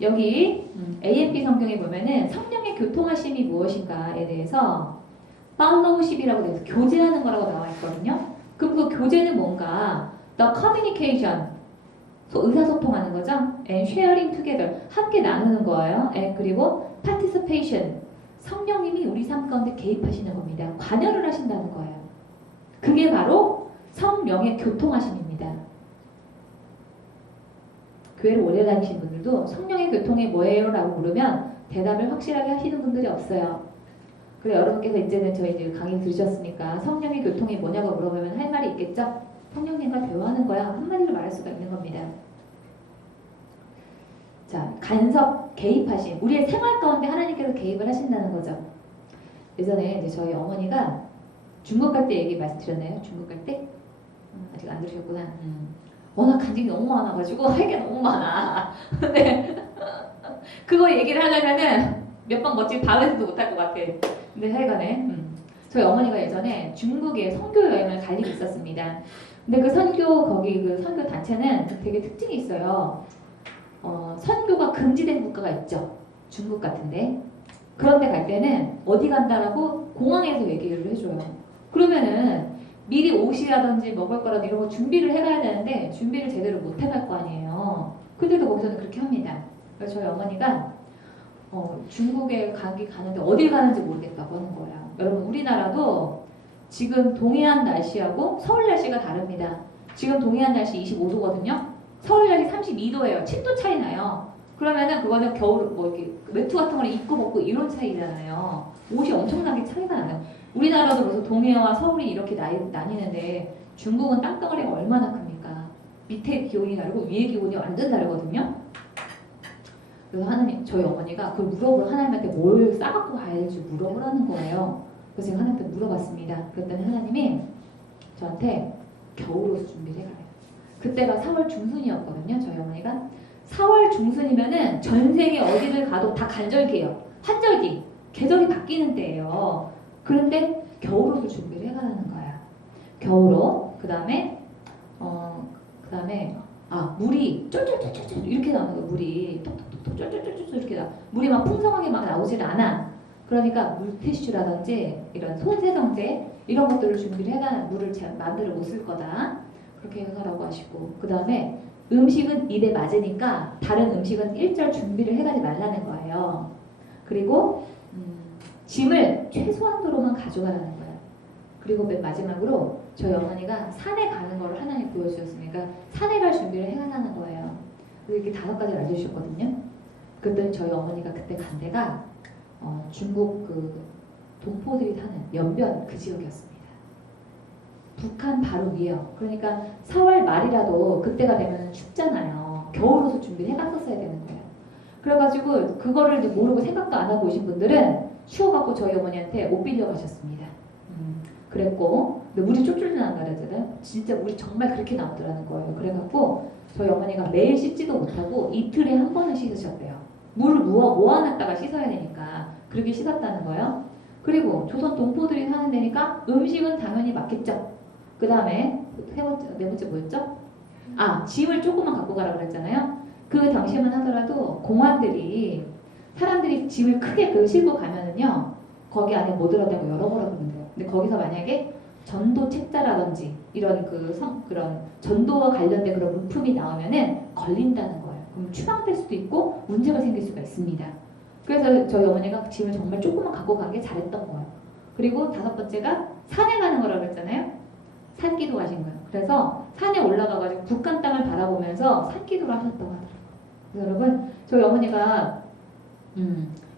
여기 AMP 성경에 보면은 성령의 교통하심이 무엇인가에 대해서 팔로우십이라고 돼서 교제하는 거라고 나와 있거든요. 그럼 그 교제는 뭔가 the communication 의사소통하는 거죠. and sharing together 함께 나누는 거예요. and 그리고 participation 성령님이 우리 삶 가운데 개입하시는 겁니다. 관여를 하신다는 거예요. 그게 바로 성령의 교통하심입니다. 교회를 오래 다니신 분들도 성령의 교통이 뭐예요? 라고 물으면 대답을 확실하게 하시는 분들이 없어요. 그래 여러분께서 이제는 저희 이제 강의 들으셨으니까 성령의 교통이 뭐냐고 물어보면 할 말이 있겠죠? 성령님과 대화하는 거야. 한마디로 말할 수가 있는 겁니다. 자, 간섭, 개입하심. 우리의 생활 가운데 하나님께서 개입을 하신다는 거죠. 예전에 이제 저희 어머니가 중국 갈 때 얘기 말씀드렸나요? 중국 갈 때? 아직 안 들으셨구나. 워낙 간증이 너무 많아가지고 할 게 너무 많아. 근데 그거 얘기를 하려면은 몇 번 멋지게 다음에서도 못할 것 같아. 근데 하여간에 저희 어머니가 예전에 중국에 선교 여행을 갈 일이 있었습니다. 근데 그 선교 거기 그 선교 단체는 되게 특징이 있어요. 선교가 금지된 국가가 있죠. 중국 같은데. 그런데 갈 때는 어디 간다라고 공항에서 얘기를 해줘요. 그러면은 미리 옷이라든지 먹을 거라든지 이런 거 준비를 해가야 되는데 준비를 제대로 못 해갈 거 아니에요. 근데도 거기서는 그렇게 합니다. 그래서 저희 어머니가 중국에 가는데 어딜 가는지 모르겠다고 하는 거예요. 여러분 우리나라도 지금 동해안 날씨하고 서울 날씨가 다릅니다. 지금 동해안 날씨 25도거든요. 서울 날씨 32도예요. 7도 차이 나요. 그러면은 그거는 겨울 뭐 이렇게 외투 같은 걸 입고 벗고 이런 차이잖아요. 옷이 엄청나게 차이가 나요. 우리나라도 그래서 동해와 서울이 이렇게 나뉘는데 중국은 땅덩어리가 얼마나 큽니까? 밑에 기온이 다르고 위에 기온이 완전 다르거든요. 그래서 하나님, 저희 어머니가 그걸 물어보러 하나님한테 뭘 싸갖고 가야 될지 물어보라는 거예요. 그래서 제가 하나님한테 물어봤습니다. 그랬더니 하나님이 저한테 겨울옷 준비를 해가래요. 그때가 4월 중순이었거든요. 저희 어머니가 4월 중순이면은 전 세계 어디를 가도 다 간절기예요. 환절기, 계절이 바뀌는 때예요. 그런데 겨울옷을 준비를 해가라는 거야. 겨울옷, 그 다음에 물이 쫄쫄쫄쫄 이렇게 나오는 거야. 물이 톡톡톡 쫄쫄쫄쫄 이렇게 나. 물이 막 풍성하게 막 나오질 않아. 그러니까 물티슈라든지 이런 손세정제 이런 것들을 준비를 해가 물을 제 마음대로 못 쓸 거다. 그렇게 해가라고 하시고 그 다음에 음식은 입에 맞으니까 다른 음식은 일절 준비를 해가지 말라는 거예요. 그리고 짐을 최소한도로만 가져가라는 거예요. 그리고 맨 마지막으로 저희 어머니가 산에 가는 걸 하나님 보여주셨으니까 산에 갈 준비를 해가라는 거예요. 그래서 이렇게 5가지를 알려주셨거든요. 그랬더니 저희 어머니가 그때 간 데가 중국 그 동포들이 사는 연변 그 지역이었습니다. 북한 바로 위에요. 그러니까 4월 말이라도 그때가 되면 춥잖아요. 겨울옷을 준비를 해갔었어야 되는 거예요. 그래가지고 그거를 이제 모르고 생각도 안 하고 오신 분들은 추워갖고 저희 어머니한테 옷 빌려가셨습니다. 그랬고 근데 물이 쫄쫄 나는 거잖아요. 진짜 물이 정말 그렇게 나오더라는 거예요. 그래갖고 저희 어머니가 매일 씻지도 못하고 이틀에 한 번은 씻으셨대요. 물을 모아놨다가 씻어야 되니까 그렇게 씻었다는 거예요. 그리고 조선 동포들이 사는 데니까 음식은 당연히 맞겠죠. 그 다음에 네 번째 뭐였죠? 짐을 조금만 갖고 가라고 그랬잖아요. 그 당시만 하더라도 공안들이 사람들이 짐을 크게 싣고 가면은요 거기 안에 뭐 들어가고 열어보라고 그러는데요. 근데 거기서 만약에 전도 책자라든지 이런 그런 전도와 관련된 그런 물품이 나오면은 걸린다는 거예요. 그럼 추방될 수도 있고 문제가 생길 수가 있습니다. 그래서 저희 어머니가 짐을 정말 조금만 갖고 가게 잘했던 거예요. 그리고 5번째가 산에 가는 거라고 했잖아요. 산기도 하신 거예요. 그래서 산에 올라가가지고 북한 땅을 바라보면서 산기도를 하셨다고 하더라고요. 그래서 여러분 저희 어머니가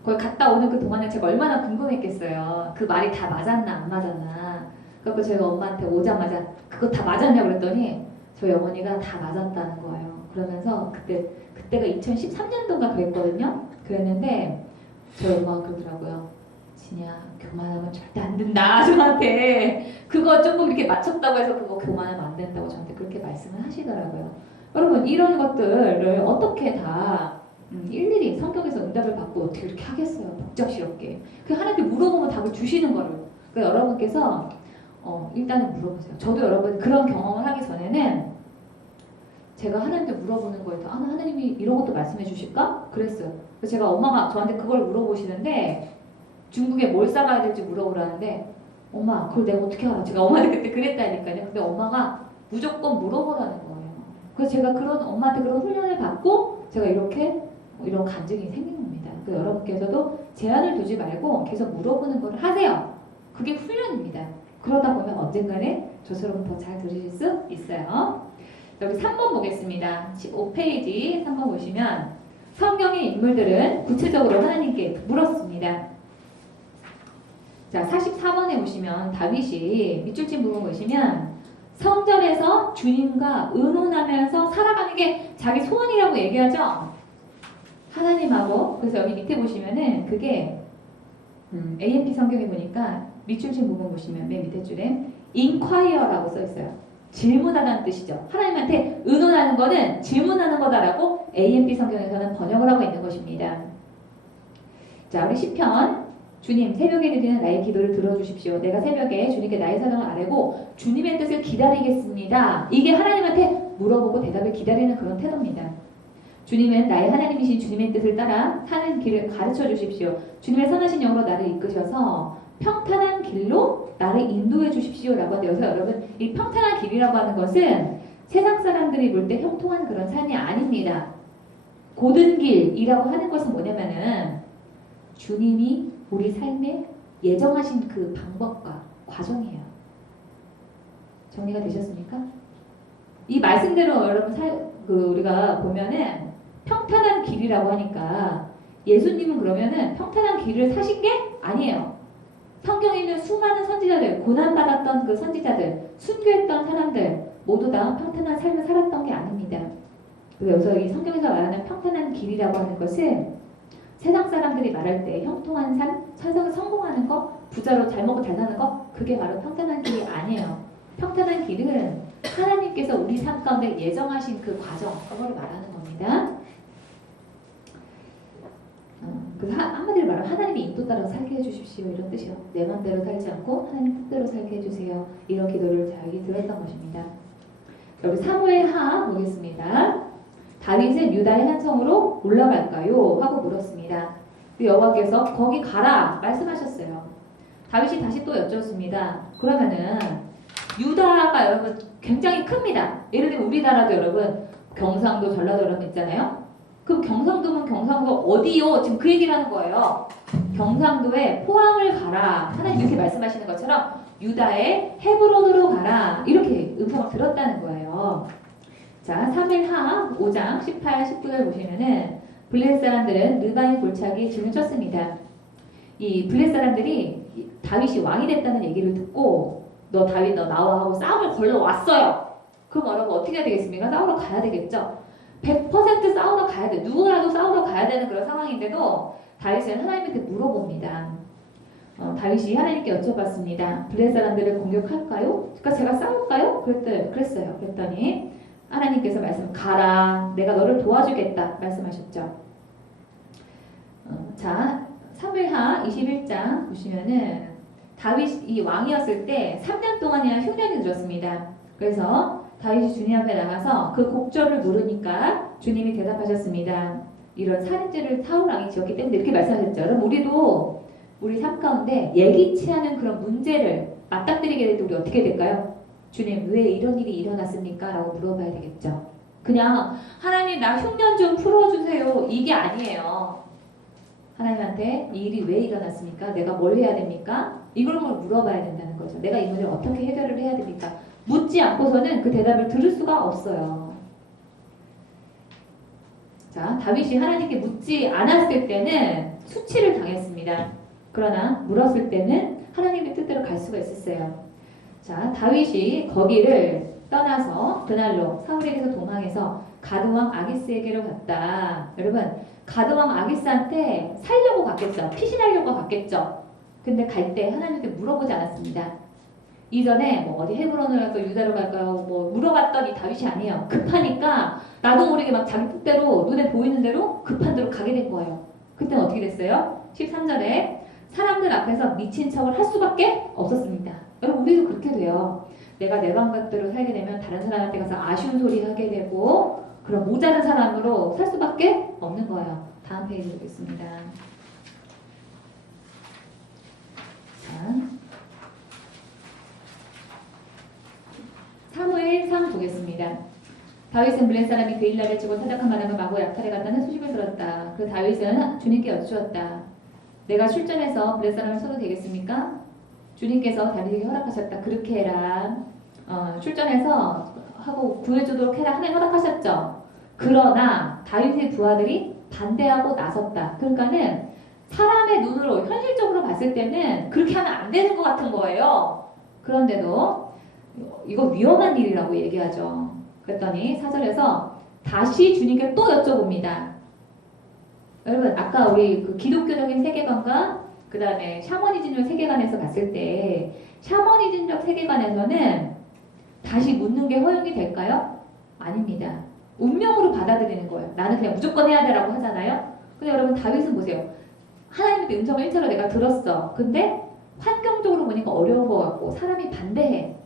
거기 갔다 오는 그 동안에 제가 얼마나 궁금했겠어요. 그 말이 다 맞았나 안 맞았나. 그래서 제가 엄마한테 오자마자 그거 다 맞았냐고 그랬더니 저희 어머니가 다 맞았다는 거예요. 그러면서 그때가 2013년도인가 그랬거든요. 그랬는데 저희 엄마가 그러더라고요. 진이야 교만하면 절대 안 된다. 저한테 그거 조금 이렇게 맞췄다고 해서 그거 교만하면 안 된다고 저한테 그렇게 말씀을 하시더라고요. 여러분 이런 것들을 어떻게 다 일일이 성경에서 응답을 받고 어떻게 이렇게 하겠어요. 복잡스럽게. 그 하나님께 물어보면 답을 주시는 거를. 그러니까 여러분께서 일단은 물어보세요. 저도 여러분 그런 경험을 하기 전에는 제가 하나님께 물어보는 거에서 하나님이 이런 것도 말씀해 주실까? 그랬어요. 그래서 제가 엄마가 저한테 그걸 물어보시는데 중국에 뭘 싸가야 될지 물어보라는데 엄마 그걸 내가 어떻게 알아? 제가 엄마한테 그때 그랬다니까요. 근데 엄마가 무조건 물어보라는 거예요. 그래서 제가 엄마한테 그런 훈련을 받고 제가 이런 간증이 생긴 겁니다. 그러니까 여러분께서도 제한을 두지 말고 계속 물어보는 걸 하세요. 그게 훈련입니다. 그러다 보면 언젠가는 저처럼 더 잘 들으실 수 있어요. 여기 3번 보겠습니다. 15페이지 3번 보시면 성경의 인물들은 구체적으로 하나님께 물었습니다. 자, 44번에 보시면 다윗이 밑줄 친 부분 보시면 성전에서 주님과 의논하면서 살아가는 게 자기 소원이라고 얘기하죠. 하나님하고. 그래서 여기 밑에 보시면은 그게 AMP 성경에 보니까 밑줄 친 부분 보시면 맨 밑에 줄에 inquire라고 써 있어요. 질문하다는 뜻이죠. 하나님한테 의논하는 거는 질문하는 거다라고 AMP 성경에서는 번역을 하고 있는 것입니다. 자, 우리 시편 주님 새벽에 드리는 나의 기도를 들어주십시오. 내가 새벽에 주님께 나의 사정을 아뢰고 주님의 뜻을 기다리겠습니다. 이게 하나님한테 물어보고 대답을 기다리는 그런 태도입니다. 주님은 나의 하나님이신 주님의 뜻을 따라 사는 길을 가르쳐 주십시오. 주님의 선하신 영으로 나를 이끄셔서 평탄한 길로 나를 인도해 주십시오라고 하는데 여기서 여러분 이 평탄한 길이라고 하는 것은 세상 사람들이 볼 때 형통한 그런 삶이 아닙니다. 고든 길이라고 하는 것은 뭐냐면은 주님이 우리 삶에 예정하신 그 방법과 과정이에요. 정리가 되셨습니까? 이 말씀대로 여러분 우리가 보면은 평탄한 길이라고 하니까 예수님은 그러면은 평탄한 길을 사신 게 아니에요. 성경에 있는 수많은 선지자들, 고난받았던 그 선지자들, 순교했던 사람들 모두 다 평탄한 삶을 살았던 게 아닙니다. 그래서 여기서 이 성경에서 말하는 평탄한 길이라고 하는 것은 세상 사람들이 말할 때 형통한 삶, 성공하는 거, 부자로 잘 먹고 잘 사는 거 그게 바로 평탄한 길이 아니에요. 평탄한 길은 하나님께서 우리 삶 가운데 예정하신 그 과정, 그걸 말하는 겁니다. 그래서 한마디로 말하면 하나님의 인도 따라 살게 해주십시오 이런 뜻이요. 내 맘대로 살지 않고 하나님 뜻대로 살게 해주세요. 이런 기도를 자기 들었던 것입니다. 여기 사무엘 하 보겠습니다. 다윗은 유다의 한 성으로 올라갈까요? 하고 물었습니다. 여호와께서 거기 가라 말씀하셨어요. 다윗이 다시 또 여쭈었습니다. 그러면은 유다가 여러분 굉장히 큽니다. 예를 들면 우리나라도 여러분 경상도 전라도 여러분 있잖아요. 그럼 경상도면 경상도 어디요? 지금 그 얘기를 하는 거예요. 경상도에 포항을 가라. 하나님 이렇게 말씀하시는 것처럼 유다의 헤브론으로 가라. 이렇게 음성을 들었다는 거예요. 자, 3일하 5장 18, 19절 보시면은 블레셋 사람들은 르바임 골짜기에 진을 쳤습니다. 이 블레셋 사람들이 다윗이 왕이 됐다는 얘기를 듣고 너 다윗 너 나와 하고 싸움을 걸러 왔어요. 그럼 여러분 어떻게 해야 되겠습니까? 싸우러 가야 되겠죠. 100% 싸우러 가야 돼. 누구라도 싸우러 가야 되는 그런 상황인데도 다윗은 하나님한테 물어봅니다. 다윗이 하나님께 여쭤봤습니다. 블레셋 사람들을 공격할까요? 그러니까 제가 싸울까요? 그랬어요. 그랬더니 하나님께서 가라. 내가 너를 도와주겠다. 말씀하셨죠. 자, 사무엘하 21장 보시면은 다윗이 왕이었을 때 3년 동안이나 흉년이 들었습니다. 그래서 다윗이 주님 앞에 나가서 그 곡절을 물으니까 주님이 대답하셨습니다. 이런 살인죄를 사울 왕이 지었기 때문에 이렇게 말씀하셨죠. 여러분 우리도 우리 삶 가운데 예기치 않은 그런 문제를 맞닥뜨리게 될 때 우리 어떻게 될까요? 주님 왜 이런 일이 일어났습니까? 라고 물어봐야 되겠죠. 그냥 하나님 나 흉년 좀 풀어주세요. 이게 아니에요. 하나님한테 이 일이 왜 일어났습니까? 내가 뭘 해야 됩니까? 이걸 물어봐야 된다는 거죠. 내가 이 문제를 어떻게 해결을 해야 됩니까? 묻지 않고서는 그 대답을 들을 수가 없어요. 자, 다윗이 하나님께 묻지 않았을 때는 수치를 당했습니다. 그러나 물었을 때는 하나님의 뜻대로 갈 수가 있었어요. 자, 다윗이 거기를 떠나서 그날로 사울에게서 도망해서 가드왕 아기스에게로 갔다. 여러분, 가드왕 아기스한테 살려고 갔겠죠. 피신하려고 갔겠죠. 근데 갈 때 하나님께 물어보지 않았습니다. 이전에 뭐 어디 헤브론으로 갈까요? 유다로 갈까요? 뭐 물어봤더니 다윗이 아니에요. 급하니까 나도 모르게 막 자기 뜻대로 눈에 보이는 대로 급한 대로 가게 된 거예요. 그때는 어떻게 됐어요? 13절에 사람들 앞에서 미친 척을 할 수밖에 없었습니다. 여러분 우리도 그렇게 돼요. 내가 내 방법대로 살게 되면 다른 사람한테 가서 아쉬운 소리 하게 되고 그런 모자른 사람으로 살 수밖에 없는 거예요. 다음 페이지 보겠습니다. 자, 사무엘상 보겠습니다. 다윗은 블레셋 사람이 그 일날을 치고 타작한 마당을 마구 약탈해 간다는 소식을 들었다. 그 다윗은 주님께 여쭈었다. 내가 출전해서 블레셋 사람을 쳐도 되겠습니까? 주님께서 다윗에게 허락하셨다. 그렇게 해라. 출전해서 하고 구해주도록 해라. 하나님 허락하셨죠. 그러나 다윗의 부하들이 반대하고 나섰다. 그러니까는 사람의 눈으로 현실적으로 봤을 때는 그렇게 하면 안 되는 것 같은 거예요. 그런데도 이거 위험한 일이라고 얘기하죠. 그랬더니 4절에서 다시 주님께 또 여쭤봅니다. 여러분 아까 우리 그 기독교적인 세계관과 그 다음에 샤머니즘적 세계관에서 봤을 때 샤머니즘적 세계관에서는 다시 묻는 게 허용이 될까요? 아닙니다. 운명으로 받아들이는 거예요. 나는 그냥 무조건 해야 되라고 하잖아요. 근데 여러분 다윗은 보세요. 하나님의 음성을 1차로 내가 들었어. 근데 환경적으로 보니까 어려운 것 같고 사람이 반대해.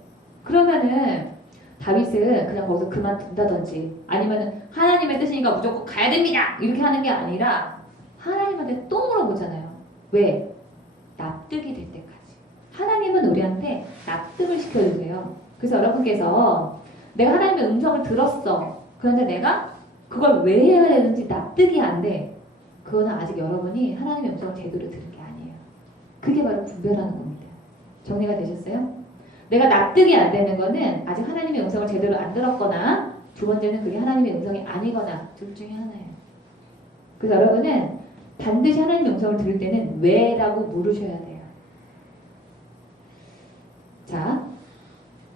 그러면은 다윗은 그냥 거기서 그만둔다든지 아니면은 하나님의 뜻이니까 무조건 가야 됩니다. 이렇게 하는 게 아니라 하나님한테 또 물어보잖아요. 왜? 납득이 될 때까지. 하나님은 우리한테 납득을 시켜주세요. 그래서 여러분께서 내가 하나님의 음성을 들었어. 그런데 내가 그걸 왜 해야 되는지 납득이 안 돼. 그거는 아직 여러분이 하나님의 음성을 제대로 들은 게 아니에요. 그게 바로 분별하는 겁니다. 정리가 되셨어요? 내가 납득이 안 되는 거는 아직 하나님의 음성을 제대로 안 들었거나 두 번째는 그게 하나님의 음성이 아니거나 둘 중에 하나예요. 그래서 여러분은 반드시 하나님의 음성을 들을 때는 왜라고 물으셔야 돼요. 자,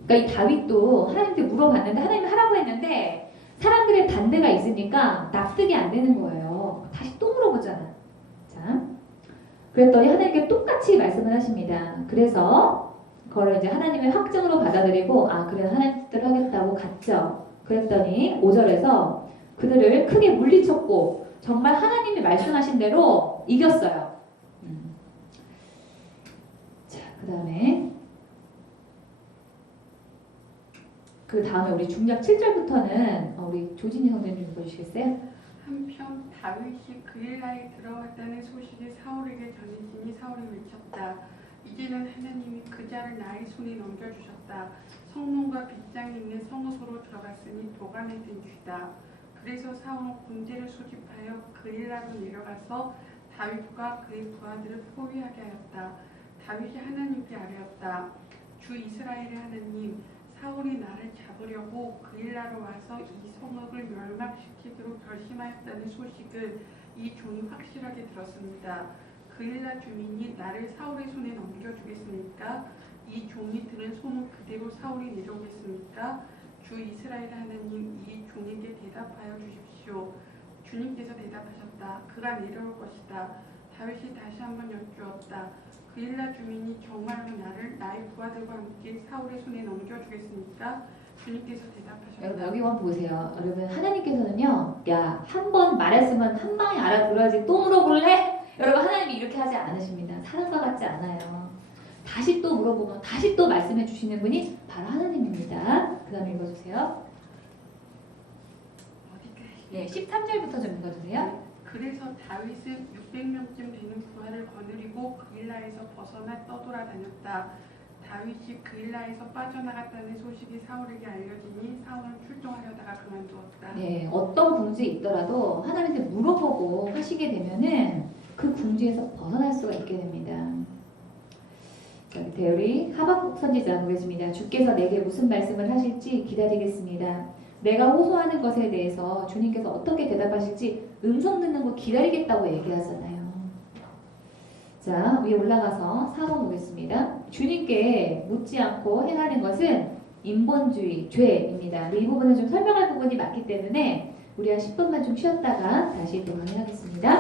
그러니까 이 다윗도 하나님께 물어봤는데 하나님이 하라고 했는데 사람들의 반대가 있으니까 납득이 안 되는 거예요. 다시 또 물어보잖아. 자, 그랬더니 하나님께 똑같이 말씀을 하십니다. 그래서 그걸 이제 하나님의 확증으로 받아들이고 아 그래 하나님 뜻대로 하겠다고 갔죠. 그랬더니 5절에서 그들을 크게 물리쳤고 정말 하나님이 말씀하신 대로 이겼어요. 자, 그 다음에 우리 중략 7절부터는 우리 조진희 선생님 좀 보여주시겠어요? 한편 다윗이 그릴라에 들어왔다는 소식이 사울에게 전해지니 사울이 외쳤다. 이제는 하나님이 그 자를 나의 손에 넘겨주셨다. 성문과 빗장이 있는 성소로 들어갔으니 도관에 든 쥐다. 그래서 사울은 군대를 소집하여 그릴라로 내려가서 다윗과 그의 부하들을 포위하게 하였다. 다윗이 하나님께 아뢰었다. 주 이스라엘의 하나님, 사울이 나를 잡으려고 그릴라로 와서 이 성읍을 멸망시키도록 결심하였다는 소식을 이 종이 확실하게 들었습니다. 그릴라 주민이 나를 사울의 손에 넘겨주겠습니까? 이 종이 들은 소문 그대로 사울이 내려오겠습니까? 주 이스라엘 하나님, 이 종에게 대답하여 주십시오. 주님께서 대답하셨다. 그가 내려올 것이다. 다윗이 다시 한번 여쭈었다. 그릴라 주민이 정말로 나를 나의 부하들과 함께 사울의 손에 넘겨주겠습니까? 주님께서 대답하셨다. 여러분 여기 한번 보세요. 여러분 하나님께서는요, 야, 한 번 말했으면 한 방에 알아들어야지 또 물어볼래? 여러분 하나님이 이렇게 하지 않으십니다. 사람과 같지 않아요. 다시 또 물어보면 다시 또 말씀해 주시는 분이 바로 하나님입니다. 그 다음에 읽어주세요. 어디까지? 네, 13절부터 좀 읽어주세요. 그래서 다윗은 600명쯤 되는 부하를 거느리고 그일라에서 벗어나 떠돌아다녔다. 다윗이 그일라에서 빠져나갔다는 소식이 사울에게 알려지니 사울은 출동하려다가 그만두었다. 네, 어떤 궁지에 있더라도 하나님한테 물어보고 하시게 되면은 그 궁지에서 벗어날 수가 있게 됩니다. 자, 밑에 우리 하박국 선지자 보겠습니다. 주께서 내게 무슨 말씀을 하실지 기다리겠습니다. 내가 호소하는 것에 대해서 주님께서 어떻게 대답하실지 음성 듣는 거 기다리겠다고 얘기하잖아요. 자, 위에 올라가서 4번 보겠습니다. 주님께 묻지 않고 행하는 것은 인본주의, 죄입니다. 이 부분은 좀 설명할 부분이 많기 때문에 우리 한 10분만 좀 쉬었다가 다시 또 강의하겠습니다.